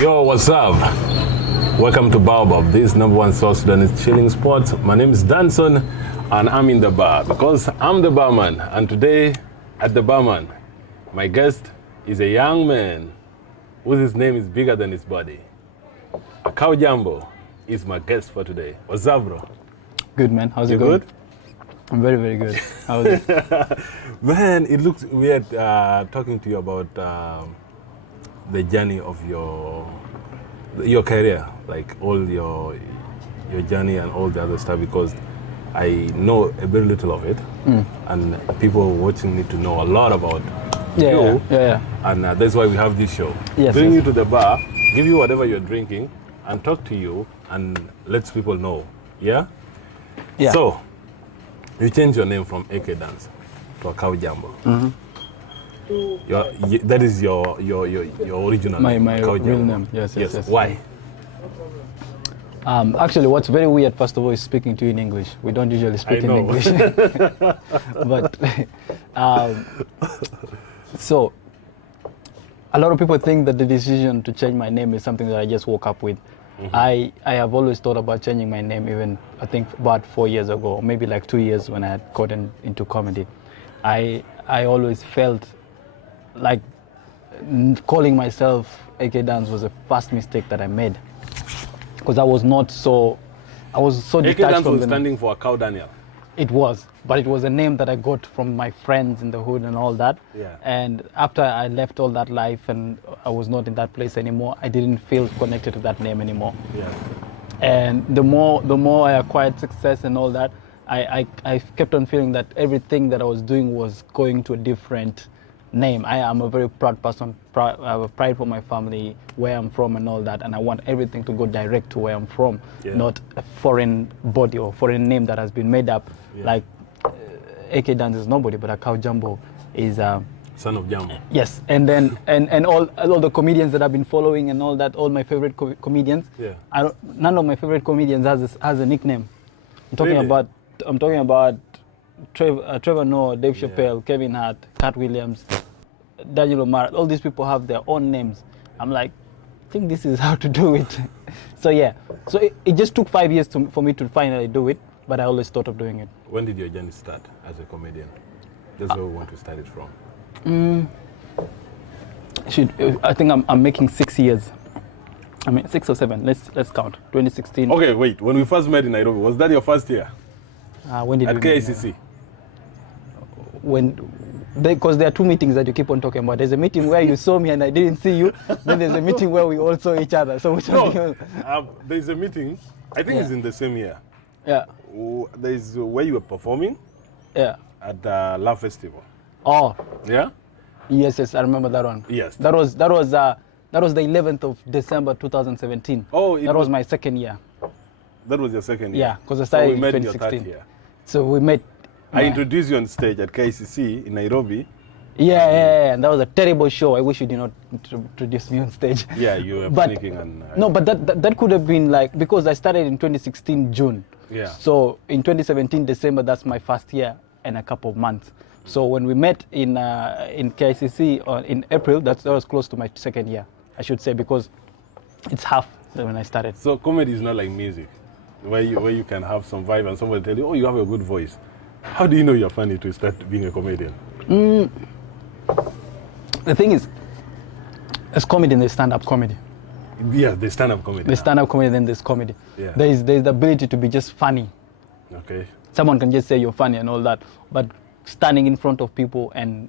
Yo, what's up? Welcome to Baobab, this #1 South Sudanese chilling spot. My name is Danson and I'm in the bar because I'm the barman. And today at the barman, my guest is a young man whose name is bigger than his body. Akau Jambo is my guest for today. What's up, bro? Good, man. How's You it going? good? I'm very, very good. How's it? Man, it looks weird talking to you about the journey of your career, like all your journey and all the other stuff, because I know a very little of it, and people watching need to know a lot about you. Yeah. And that's why we have this show. Yes, Bring yes. you to the bar, give you whatever you're drinking, and talk to you and let people know. Yeah. Yeah. So you changed your name from AK Dance to Akau Jambo. That is your original My name, Akau real Jambo. name. Yes. Why? Actually, what's very weird, first of all, is speaking to you in English. We don't usually speak in English. But so a lot of people think that the decision to change my name is something that I just woke up with. I have always thought about changing my name, even I think about 4 years ago, maybe like 2 years when I had gotten into comedy. I always felt like calling myself AK Dance was the first mistake that I made, because I was so AK detached Dance from was the standing for Akau Daniel. It was, but it was a name that I got from my friends in the hood and all that. Yeah. And after I left all that life and I was not in that place anymore, I didn't feel connected to that name anymore. Yeah. And the more I acquired success and all that, I kept on feeling that everything that I was doing was going to a different name. I am a very proud person. I have pride for my family, where I'm from and all that, and I want everything to go direct to where I'm from, not a foreign body or foreign name that has been made up. Like AK Dance is nobody, but Akau Jambo is Son of Jambo. yes. And then and all the comedians that I've been following and all that, all my favorite comedians. Yeah. None of my favorite comedians has a nickname. Really? I'm talking about Trevor Noah, Dave Chappelle, Kevin Hart, Cat Williams, Daniel Omar. All these people have their own names. I'm like, I think this is how to do it. So yeah. So it just took 5 years for me to finally do it, but I always thought of doing it. When did your journey start as a comedian? That's where we want to start it from. I think I'm making 6 years. I mean 6 or 7. Let's count. 2016. Okay, wait. When we first met in Nairobi, was that your first year? When did At we KICC? Because there are two meetings that you keep on talking about. There's a meeting where you saw me and I didn't see you. Then there's a meeting where we all saw each other. So which one? No, there's a meeting. I think it's in the same year. Yeah. There's where you were performing. Yeah. At the Love Festival. Oh. Yeah. Yes, I remember that one. Yes. That was the 11th of December 2017. Oh, that was my second year. That was your second year. Yeah, because I started we met in in your 2016. third year. So we met. I introduced you on stage at KICC in Nairobi. Yeah, and that was a terrible show. I wish you did not introduce me on stage. Yeah, you were panicking and. No, but that could have been like, because I started in 2016 June. Yeah. So in 2017 December, that's my first year and a couple of months. So when we met in KICC in April, that was close to my second year, I should say, because it's half when I started. So comedy is not like music, where you can have some vibe and somebody tell you, oh, you have a good voice. How do you know you're funny to start being a comedian? The thing is, there's comedy and there's stand-up comedy. Yeah, there's stand-up comedy. There's stand-up comedy, then there's comedy. Yeah. There's the ability to be just funny. Okay. Someone can just say you're funny and all that, but standing in front of people and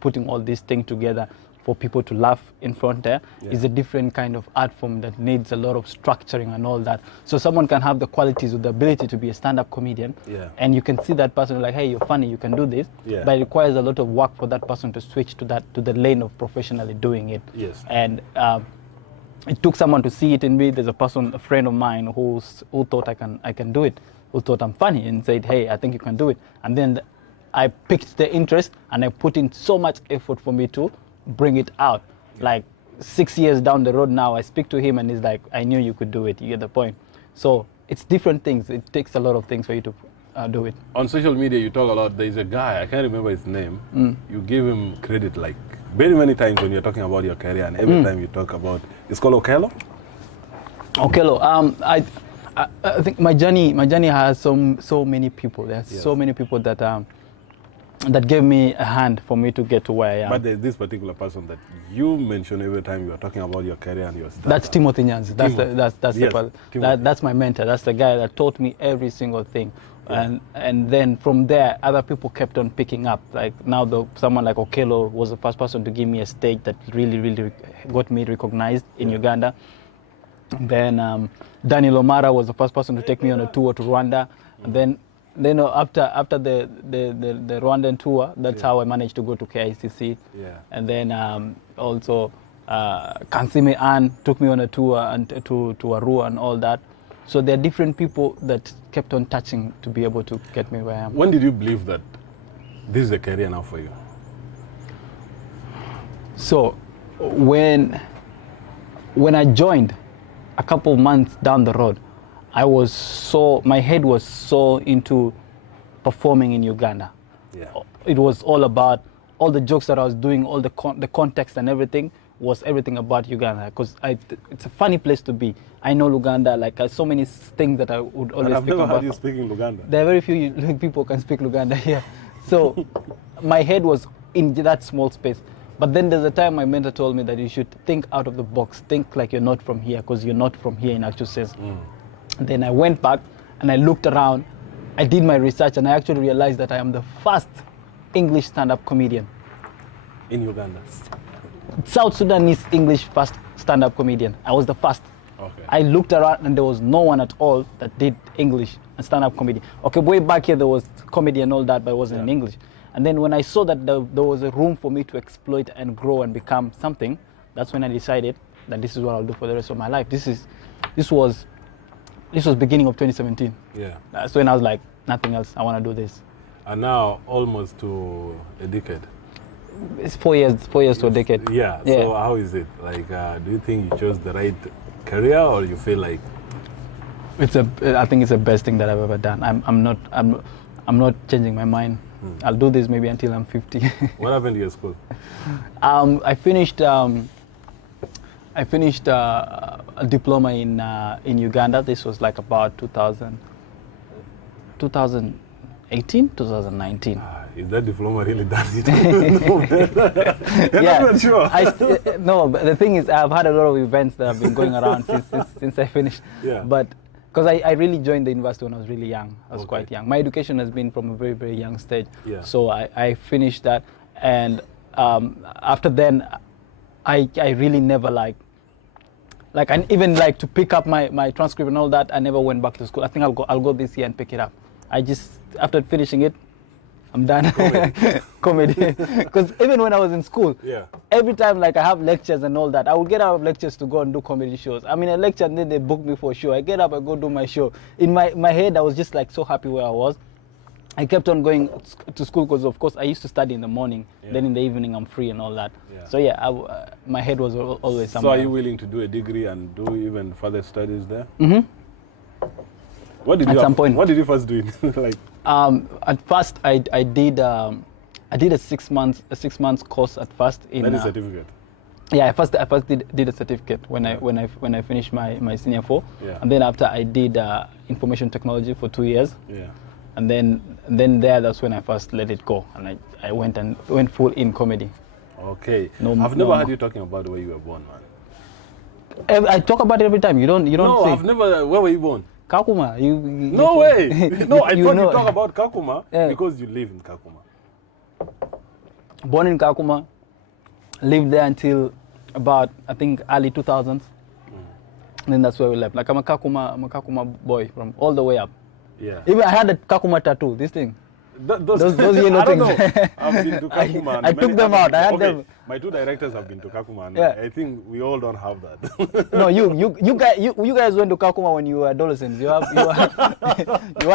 putting all these things together for people to laugh in front there is a different kind of art form that needs a lot of structuring and all that. So someone can have the qualities or the ability to be a stand-up comedian, and you can see that person like, hey, you're funny, you can do this, but it requires a lot of work for that person to switch to the lane of professionally doing it. Yes. And it took someone to see it in me. There's a friend of mine who thought I can do it, who thought I'm funny, and said, hey, I think you can do it. And then I picked the interest and I put in so much effort for me to bring it out. Like 6 years down the road now, I speak to him and he's like, I knew you could do it. You get the point. So it's different things. It takes a lot of things for you to do it. On social media, you talk a lot. There's a guy, I can't remember his name. You give him credit like very many times when you're talking about your career, and every time you talk about, it's called Okello? Okello. I think my journey has so many people. There's so many people that that gave me a hand for me to get to where I am. But there's this particular person that you mention every time you are talking about your career and your stuff. That's Timothy Nyanzi. That's my mentor. That's the guy that taught me every single thing. Yeah. And then from there, other people kept on picking up. Like now, someone like Okello was the first person to give me a stage that really got me recognized in Uganda. Then Daniel Omara was the first person to take me on a tour to Rwanda. And then after the Rwandan tour, that's how I managed to go to KICC. Yeah. And then also Kansime Ann took me on a tour and to Arua and all that. So there are different people that kept on touching to be able to get me where I am. When did you believe that this is a career now for you? So when I joined, a couple months down the road, my head was so into performing in Uganda. Yeah. It was all about all the jokes that I was doing, all the context and everything was everything about Uganda, because it's a funny place to be. I know Luganda, like so many things that I would always speak about. I've never heard you speaking Luganda. There are very few people who can speak Luganda here. So my head was in that small space. But then there's a time my mentor told me that you should think out of the box, think like you're not from here, because you're not from here in actual sense. And then I went back and I looked around, I did my research, and I actually realized that I am the first English stand-up comedian. In Uganda? South Sudanese English first stand-up comedian. I was the first. Okay. I looked around and there was no one at all that did English and stand-up comedy. Okay, way back here there was comedy and all that, but it wasn't in English. And then when I saw that there was a room for me to exploit and grow and become something, that's when I decided that this is what I'll do for the rest of my life. This was beginning of 2017. Yeah. That's when I was like, nothing else, I want to do this. And now almost to a decade. It's 4 years to a decade. Yeah. So how is it? Like, do you think you chose the right career, or you feel like? I think it's the best thing that I've ever done. I'm not changing my mind. I'll do this maybe until I'm 50. What happened to your school? I finished a diploma in Uganda. This was like about 2018, 2019. Is that diploma really done it? Yeah, I'm not sure. No, but the thing is, I've had a lot of events that have been going around since I finished. Yeah. But because I really joined the university when I was really young. I was quite young. My education has been from a very, very young stage. Yeah. So I finished that, and after then, I really never and even like to pick up my transcript and all that. I never went back to school. I think I'll go this year and pick it up. I just, after finishing it, I'm done. Comedy. Because even when I was in school, every time like I have lectures and all that, I would get out of lectures to go and do comedy shows. I'm in a lecture and then they book me for a show. I get up, I go do my show. In my head, I was just like so happy where I was. I kept on going to school because of course I used to study in the morning. Then in the evening I'm free and all that. So my head was always somewhere. So are you willing to do a degree and do even further studies there? Mm-hmm. What did you first do? Like, at first I did a 6 months course at first in. That is certificate. Yeah, I first did a certificate when I finished my senior 4, and then after I did information technology for 2 years. Yeah. And then that's when I first let it go, and I went full in comedy. Okay. I've never heard you talking about where you were born, man. I talk about it every time. You don't. No, I've never. Where were you born? Kakuma. No way. No, I thought you talk about Kakuma because you live in Kakuma. Born in Kakuma, lived there until about I think early 2000s. And then that's where we left. Like I'm a Kakuma boy from all the way up. Yeah. Even I had a Kakuma tattoo. This thing. Those yellow things. I've been to Kakuma. I took them out. I had them. My 2 directors have been to Kakuma, and I think we all don't have that. No, you guys went to Kakuma when you were adolescents. You had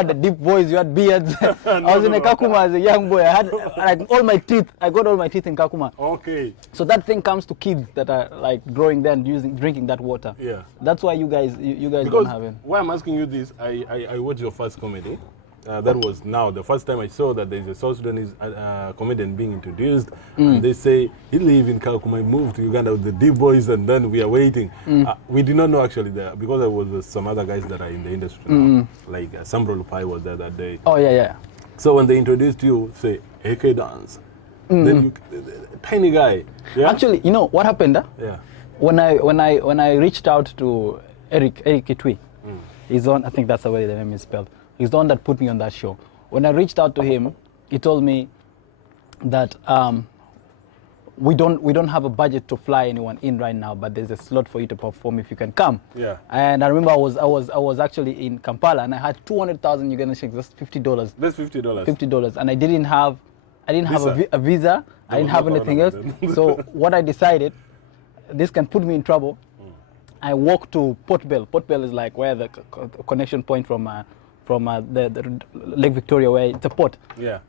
the deep voice. You had beards. I was in a Kakuma as a young boy. I had like all my teeth. I got all my teeth in Kakuma. Okay. So that thing comes to kids that are like growing there and drinking that water. Yeah. That's why you guys don't have it. Why I'm asking you this, I watched your first comedy. That was now the first time I saw that there's a South Sudanese comedian being introduced. And they say he live in Kakuma, moved to Uganda with the D-boys, and then we are waiting. We did not know actually there, because there was some other guys that are in the industry now, like Sambro Lupai was there that day. Oh yeah. So when they introduced you, say AK dance, then you, tiny guy. Yeah? Actually, you know what happened? Yeah. When I reached out to Eric Kitui, he's on. I think that's the way the name is spelled. He's the one that put me on that show. When I reached out to him, he told me that we don't have a budget to fly anyone in right now, but there's a slot for you to perform if you can come. Yeah. And I remember I was actually in Kampala, and I had 200,000 Ugandan shillings, that's $50. That's $50. $50, and I didn't have a visa. I didn't have anything else. So what I decided, this can put me in trouble. I walked to Port Bell. Port Bell is like where the connection point from the Lake Victoria, where it's a port. Yeah.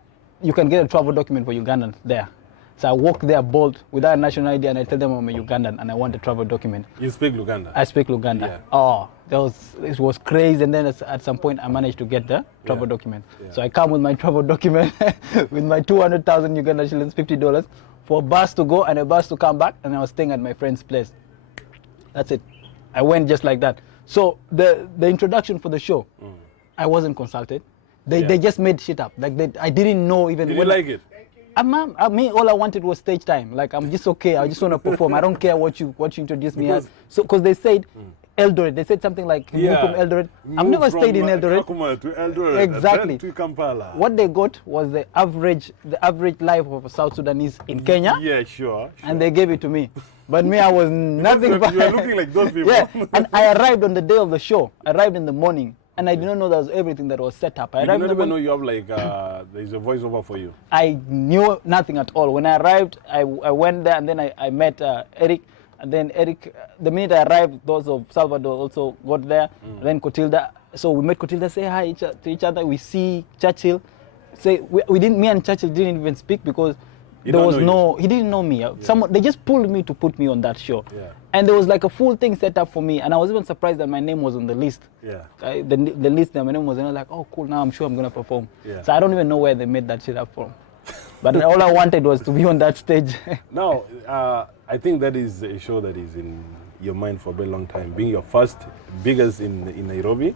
You can get a travel document for Ugandan there. So I walked there bold without a national ID, and I tell them I'm a Ugandan and I want a travel document. You speak Luganda? I speak Luganda. Yeah. Oh, it was crazy. And then at some point I managed to get the travel document. Yeah. So I come with my travel document with my 200,000 Uganda shillings, $50 for a bus to go and a bus to come back, and I was staying at my friend's place. That's it. I went just like that. So the introduction for the show, I wasn't consulted. They just made shit up. Like I didn't know even. Did you like it? Me, all I wanted was stage time. Like I'm just okay. I just want to perform. I don't care what you introduce me as. So because they said Eldoret, they said something like move from Eldoret. I've never stayed in Eldoret. Kakuma to Eldoret. Exactly. To Kampala. What they got was the average life of a South Sudanese in Kenya. Yeah, sure. And they gave it to me. But me, I was nothing but. You are looking like those people. Yeah, and I arrived on the day of the show. I arrived in the morning, and I did not know there was everything that was set up. I You arrived did in not the even know morning. you have like, there's a voiceover for you. I knew nothing at all. When I arrived, I went there, and then I met Eric. And then Eric, the minute I arrived, those of Salvador also got there. And then Cotilda. So we met Cotilda, say hi to each other. We see Churchill. Say we didn't. Me and Churchill didn't even speak because He there don't was know no. He didn't know me. Someone they just pulled me to put me on that show. Yeah. And there was like a full thing set up for me, and I was even surprised that my name was on the list. Yeah. The list that my name was, and I was like, oh cool, now I'm sure I'm gonna perform. Yeah. So I don't even know where they made that shit up from. But all I wanted was to be on that stage. Now, I think that is a show that is in your mind for a very long time, being your first biggest in Nairobi.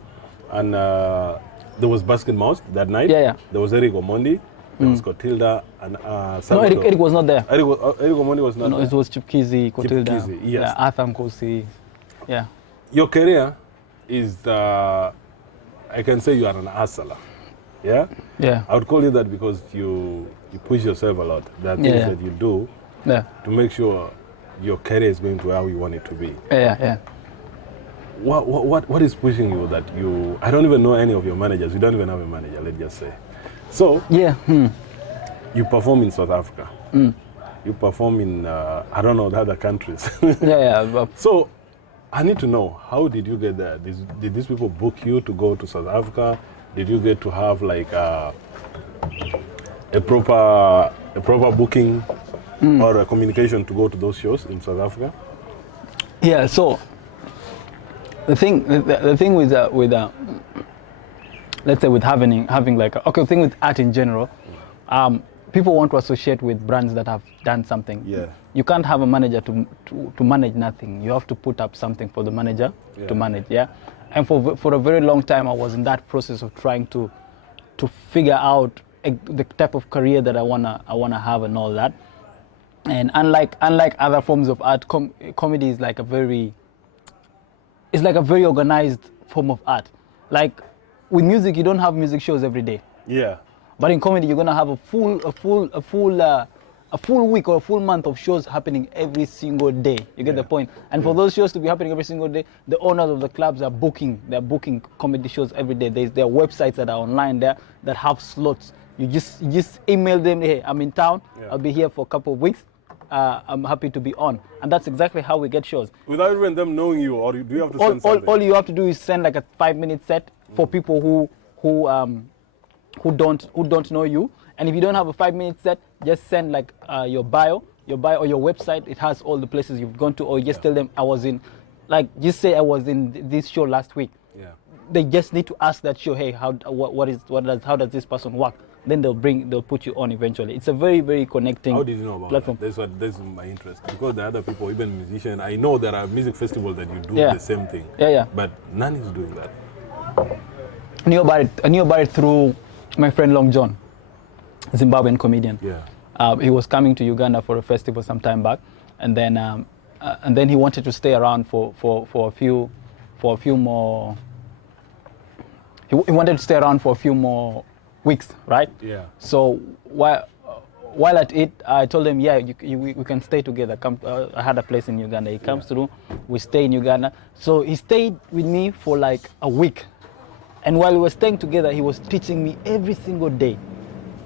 And there was Basket Mouse that night. Yeah. There was Eric Omondi. There was Cotilda and No, Salvador. Eric was not there. Eric Omondi was not No, there. it was Chipkizi, Cotilda, Chipkizi, yes. Arthur Nkosi. Yeah. Your career is, I can say you are an hustler. Yeah? Yeah. I would call you that because you push yourself a lot. There are things Yeah. that you do Yeah. to make sure your career is going to how you want it to be. Yeah. What is pushing you that you... I don't even know any of your managers. You don't even have a manager, let's just say. So, Yeah. you perform in South Africa. You perform in, I don't know, the other countries. Yeah. But So, I need to know, how did you get there? Did these people book you to go to South Africa? Did you get to have like a proper booking or a communication to go to those shows in South Africa? yeah. So the thing with let's say with having like the thing with art in general, people want to associate with brands that have done something. Yeah. You can't have a manager to manage nothing. You have to put up something for the manager to manage. Yeah. And for a very long time, I was in that process of trying to figure out the type of career that I wanna have and all that. And unlike other forms of art, comedy is like a very organized form of art. Like with music, you don't have music shows every day. Yeah. But in comedy, you're gonna have a full week or a full month of shows happening every single day. You get the point. And for those shows to be happening every single day, the owners of the clubs are booking. They're booking comedy shows every day. There are websites that are online there that have slots. You just email them, hey, I'm in town. Yeah. I'll be here for a couple of weeks. I'm happy to be on. And that's exactly how we get shows. Without even them knowing you, or do you have to send something? All you have to do is send like a 5-minute set for people who don't know you. And if you don't have a 5-minute set, just send like your bio or your website. It has all the places you've gone to, or you just tell them I was in, like just say I was in this show last week. Yeah. they just need to ask that show, hey, how does this person work? Then they'll put you on eventually. It's a very, very connecting. How did you know about platform. that? That's my interest, because the other people, even musicians, I know there are music festivals that you do Yeah. the same thing. Yeah. But none is doing that. I knew about it through my friend Long John, Zimbabwean comedian. Yeah. He was coming to Uganda for a festival some time back, and then he wanted to stay around for a few more. He wanted to stay around for a few more weeks, right? Yeah. So while at it, I told him, yeah, we can stay together. Come, I had a place in Uganda. He comes through, we stay in Uganda. So he stayed with me for like a week. And while we were staying together, he was teaching me every single day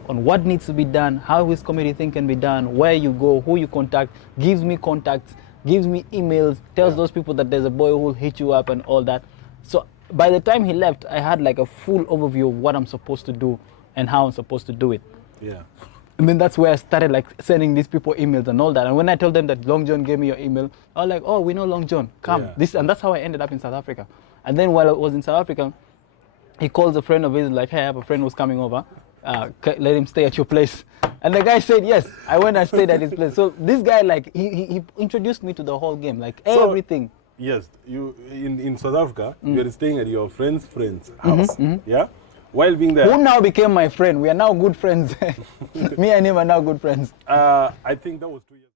on what needs to be done, how his comedy thing can be done, where you go, who you contact, gives me contacts, gives me emails, tells those people that there's a boy who will hit you up and all that. So by the time he left, I had like a full overview of what I'm supposed to do and how I'm supposed to do it. Yeah. And then that's where I started like sending these people emails and all that. And when I told them that Long John gave me your email, I was like, oh, we know Long John, come. Yeah. And that's how I ended up in South Africa. And then while I was in South Africa, he calls a friend of his, like, hey, I have a friend who's coming over. Let him stay at your place. And the guy said yes. I went and stayed at his place. So this guy, like, he introduced me to the whole game, like everything. Yes, you in South Africa, you are staying at your friend's house. Yeah. While being there, Who now became my friend? We are now good friends. Me and him are now good friends. I think that was 2 years.